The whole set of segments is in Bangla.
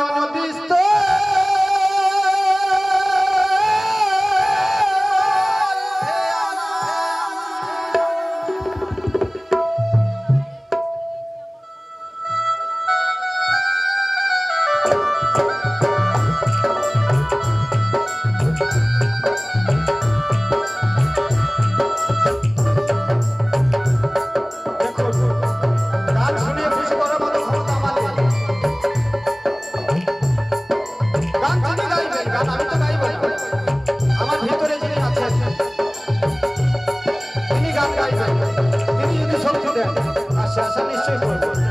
জনদিস্ত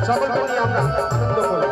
সকলকে নিয়ে আমরা আনন্দ করব।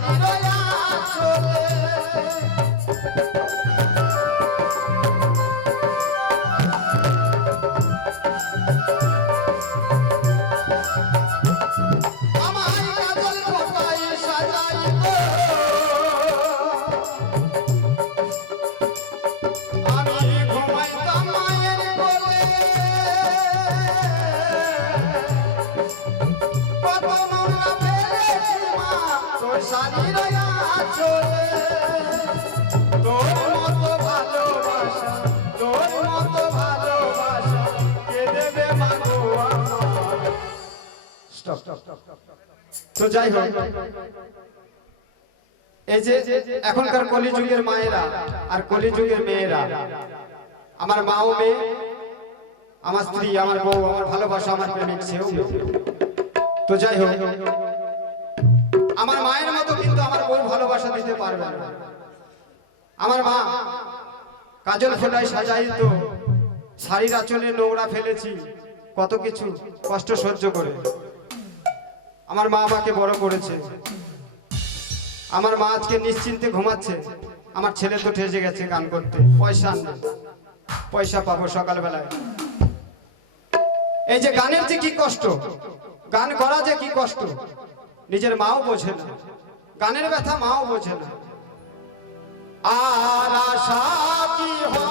শাড়ির আঁচলে আমায় কাজল ফোটায় সাজাইত আমি ঘুমাইতাম মায়ের কোলে কত নোংরা ফেলেছি মা তোর শাড়ির আঁচলে তোর মতো ভালোবাসা তোর মতো ভালোবাসা কে দেবে মা গো আমার। স্টপ তো যাই হোক এই যে এখনকার কলিযুগের মায়েরা আর কলিযুগের মেয়েরা আমার মা ও মেয়ে আমার স্ত্রী আমার বউ আমার ভালোবাসা আমার প্রেমিক সেও মেয়ে। তো যাই হোক আমার মায়ের মতো কিন্তু আমার বউ ভালোবাসা দিতে পারবে না। আমার মা কাজল ফোটায় সাজাইতো শাড়ির আঁচলে নোংরা ফেলেছি কত কিছু কষ্ট সহ্য করে আমার মা আমাকে বড় করেছে। আমার মা আজকে নিশ্চিন্তে ঘুমাচ্ছে। আমার ছেলে তো ঠেসে গেছে গান করতে, পয়সা আনবে, পয়সা পাবো সকালবেলায়। এই যে গানের যে কি কষ্ট, গান করা যে কি কষ্ট, নিজের মাও বোঝে না, গানের ব্যথা মাও বোঝে না। আর আশা কি হয়